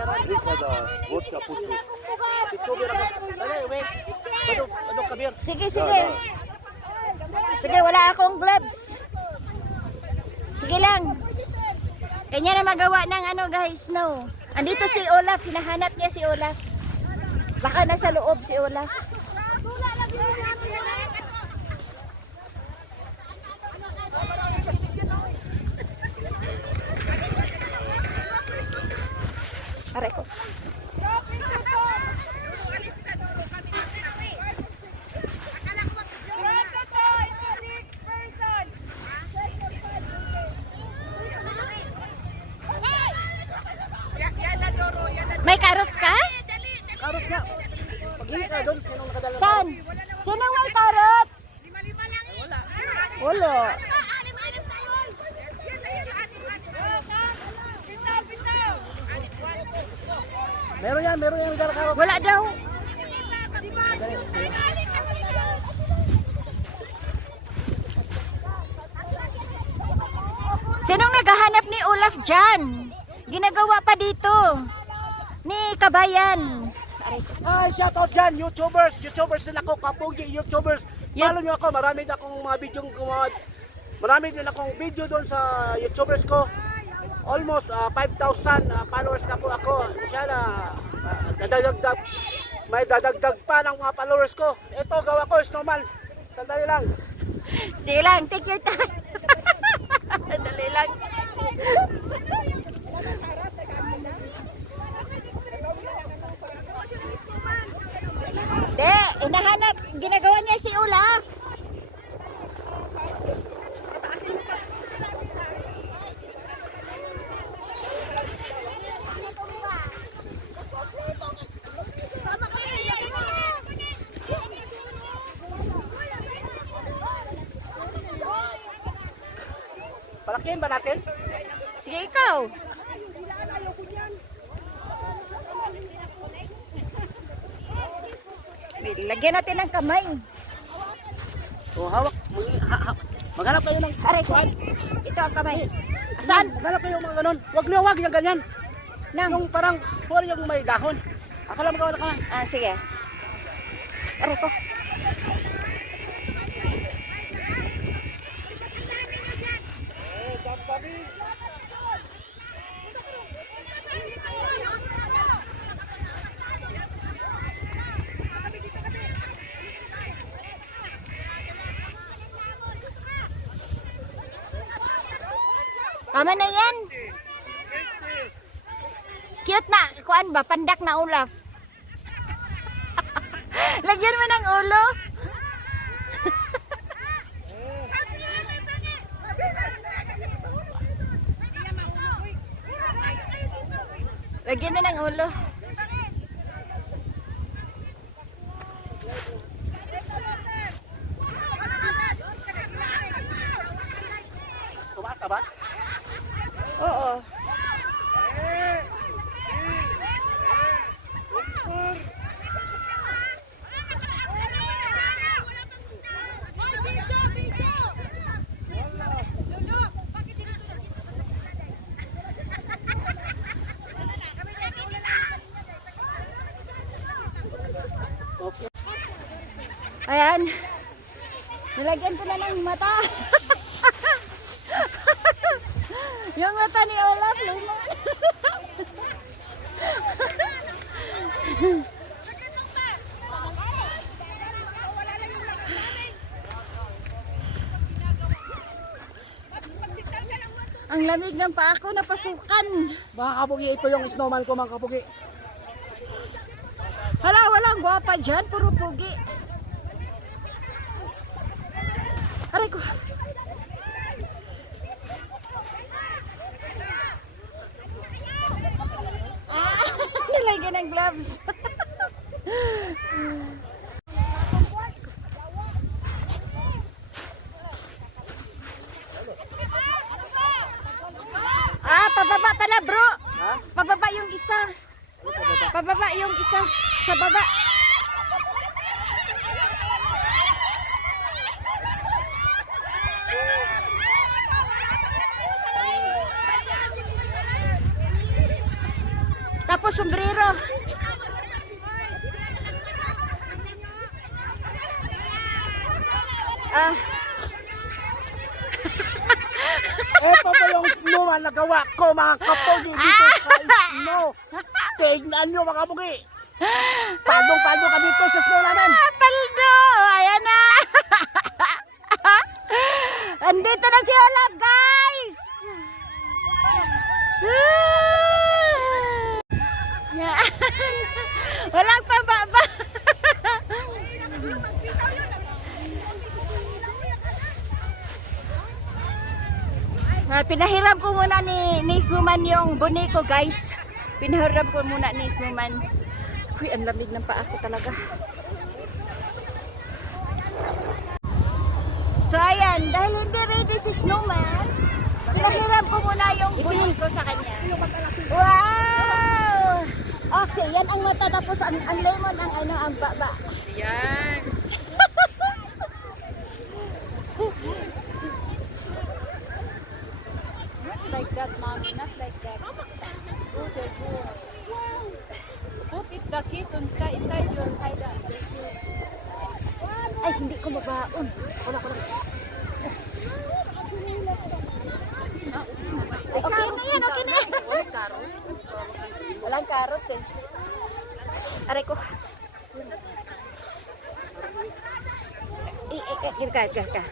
Drink for the vodka puchu. Sige, sige. Sige, wala akong gloves. Sige lang. Kanya na magawa ng ano guys, no. Andito si Olaf, hinahanap niya si Olaf. Baka nasa loob si Olaf. Aray ko. May carrots ka? Karot nga. Paghingi ka doon, sinong nakadala? Saan? Sino may carrots? Wala. Meron yan, dala karot. Wala daw. Sinong naghahanap ni Olaf dyan? Ginagawa pa dito. Ni Kabayan. Aray ko. Hi, shout out dyan, YouTubers din ako, kapugi YouTubers. Follow nyo ako, marami din akong mga video, marami din akong video doon sa YouTubers ko. Almost 5,000 followers na po ako. Sana may dadagdag pa ng mga followers ko. Ito, gawa ko, snowman. Sandali lang. Sige lang, take your time. Dali lang. De, hinahanap, ginagawa niya si Olaf. Palakihin ba natin? Sige, ikaw. Lagyan natin ng kamay. So, hawak. Maghanap kayo ng Aray ko. Ito ang kamay. Saan? Maghanap kayo mga ganun. Huwag yung ganyan. Yung parang, yung may dahon. Ako lang magawa na kamay. Ah, sige. Aray ko. Tama na yan. Cute na. Kuan ba? Pandak na Olaf. Lagyan mo ng ulo. Lagyan mo ng ulo. Tumaas ka ba? Oo. Ayan. Nilagyan ko na ng mata. Yung mata ni Olaf, luma. Ang lamig ng paa ko, napasukan. Mga kapugi, ito yung snowman ko mga kapugi. Hala, walang gwapa dyan, puro pugi. Aray ko. Nilagyan ng gloves. Pababa pala bro. Ha? Pababa yung isa. Pababa yung isa. Sa baba. Tapos sombrero. Ah, Ito po yung snowman na gawa ko mga kapogi dito sa snow. Tignan nyo mga kapogi. Palong-palo ka dito sa snow namin. Paldo! Ayan na! Andito na si Olaf, guys! Yan. Walang pababa. Pinahiram ko muna ni Suman yung buni ko, guys. Pinahiram ko muna ni Suman. Uy, ang lamig ng paa ko talaga. So ayan, dahil hindi ready si Snowman, pinahiram ko muna yung buni ko sa kanya. Wow! Okay, yan ang mata, tapos ang lemon ang ano, ang baba. Yan. Not like that, mommy. Not like that. Okay, good. Put it the kit inside your hideout. Ay, hindi ko mabaon. Okay na yan, okay na yan. Walang carrots eh. Aray ko. Ka.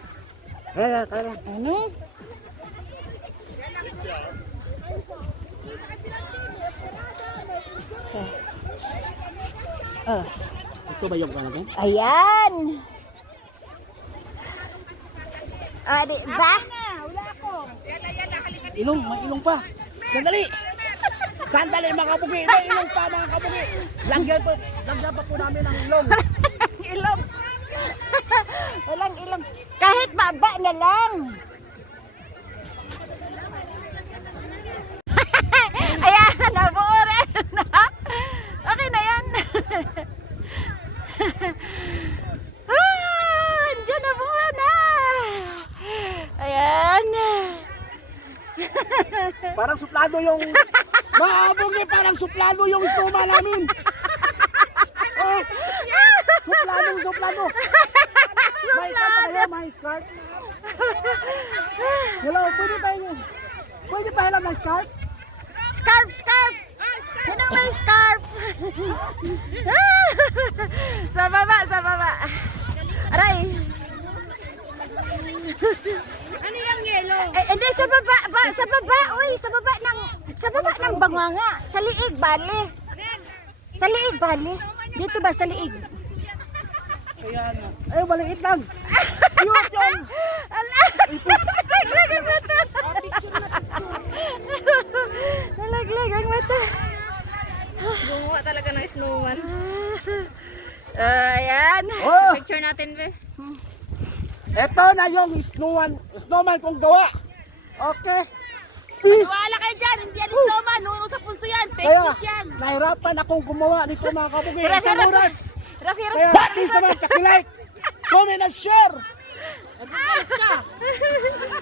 Kaya. Ano? Oh. Ito ba yung natin? Ayan. Ah, di ba? Ilong, may ilong pa. Sandali. Sandali mga kapugi. May ilong pa mga kapugi. Lagyan pa po namin ng ilong. Ilong. Walang ilong. Kahit baba na lang. Ayan, nabuo rin. Okay na yan. Andiyan na buo na. Ayan. Parang suplado yung... Mga kapugi, parang suplado yung snowman namin. Oh, suplado. May kanta kayo, may skirt. Hello, pwede pa hilang ng skirt? Scarf! Sino may scarf? Sa baba. Aray. Ano yung yellow? Eh, hindi, sa baba. Uy, sa baba ng banganga. Sa liig, bali. Dito ba, sa liig? Ay, maliit lang. Cute yung... Ala! Nalaglag ang mata. Nalaglag ang mata. Gumawa talaga ng snowman. Ayan. Oh, Picture natin, be. eto na yung snowman kong gawa. Okay. Peace. Wala kayo dyan. Hindi yan snowman. Nuno sa punso yan. Fake Kaya, news yan. nahirapan akong gumawa nito mga kabugi. Hirap, Isang hirap. oras. Rafi, Kaya, please naman, paki-like, comment, and share.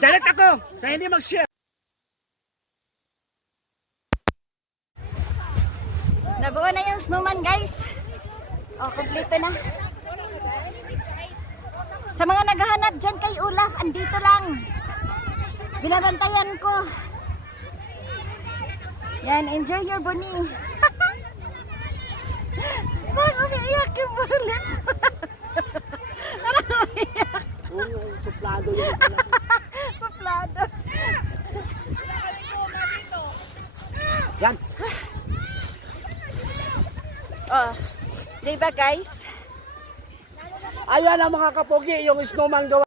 Galit ako sa hindi mag-share. nabuo na yung snowman, guys. Oh, kompleto na. Sa mga naghahanap dyan kay Olaf, andito lang. Binabantayan ko. Yan, enjoy your bunny. Parang umiiyak yung bullets. Parang umiiyak. Yung suplado yun. Suplado. Yan. Oh, diba guys? Ayan ang mga kapogi, yung snowman gawa.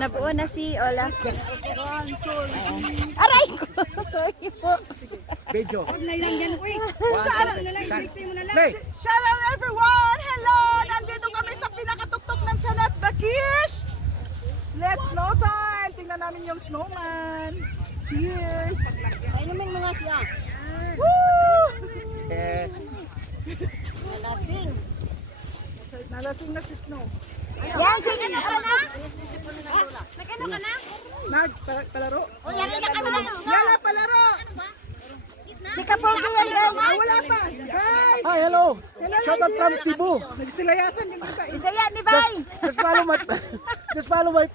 Nabuo na si Olaf. Aray ko! Sorry po. Video. Play. Shout out everyone! Hello! Nandito kami sa pinakatuktok ng Sanat Bakish! Let's snow time! Tingnan namin yung snowman. Cheers! Ay naman mga siya. Woo! Eh, Nalasing na si Snow. Yan, sige. Tara na. Palaro? Yala, palaro! Si Kapogi yan, guys. Wala pa! Hi! hi, hello. Shout out from Cebu. Nagsilayasan yung mga Isa yan ni Bay. Just follow my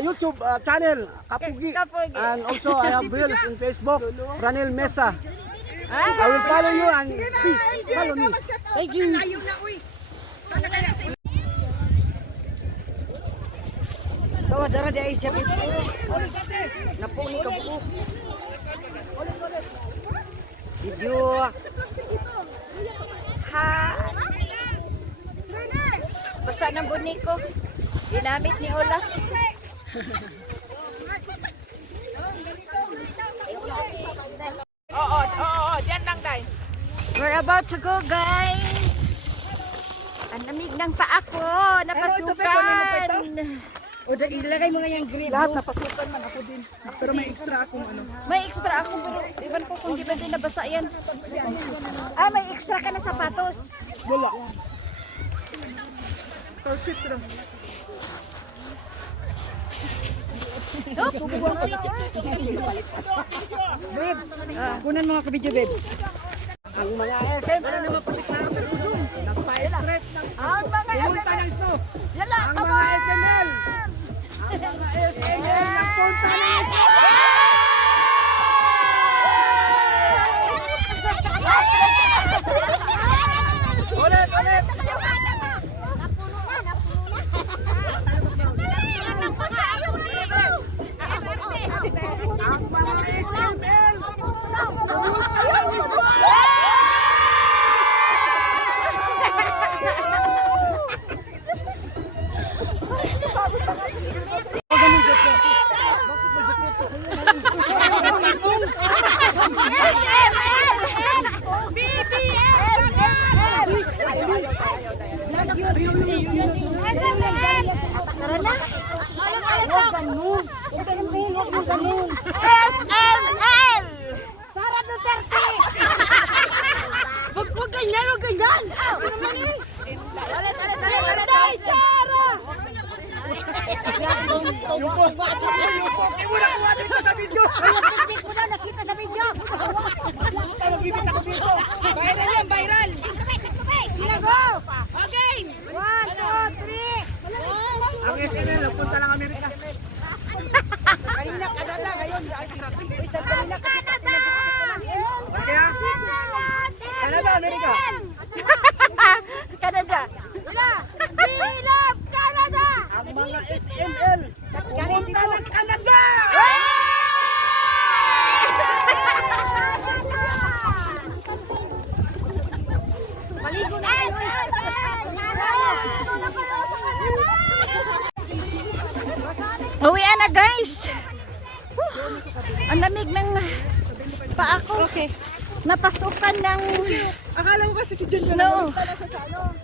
YouTube channel, Kapugi. Kapugi. And also I have reels in Facebook, Ranil Mesa. I will follow you and please follow me. Thank you. Tawa dara di ay siya napuli ka buo. Video. Ha. Basa ng buniko. Ginamit ni Olaf. Oo, dyan lang tayo. We're about to go, guys. Ang lamig ng paa ko. Napasukan. O da ilagay mo nga yung green. Lahat napasukan man ako din. Pero may extra akong ano. May extra ako, pero iwan ko kung di ba din nabasa yan. Ah, may extra ka na sapatos. Wala. Citro. Babe, kunan mga kabidyo, babe. Ang mga SM, nagpa-spread ng pumunta ng snow. Ang mga SML, ang mga SML nagpunta ng snow. Ulit. Ang mga SML, pumunta ng snow. SML! Sara Duterte! Wag ganyan! Ano naman eh? Inday Sara! Viral yan, viral! Okay! 1, 2, 3! Ang SML, nagpunta ng Amerika. Kanina, Canada, ngayon. Kanina, Kaya, Canada, Amerika. Canada. We love Canada! Ang mga SML, pumunta ng Canada. Maligo na kayo! Uwian na, guys. Ang lamig ng paa ko. Okay. Napasukan ng Akala ko kasi si John snow. Pala siya sa ano.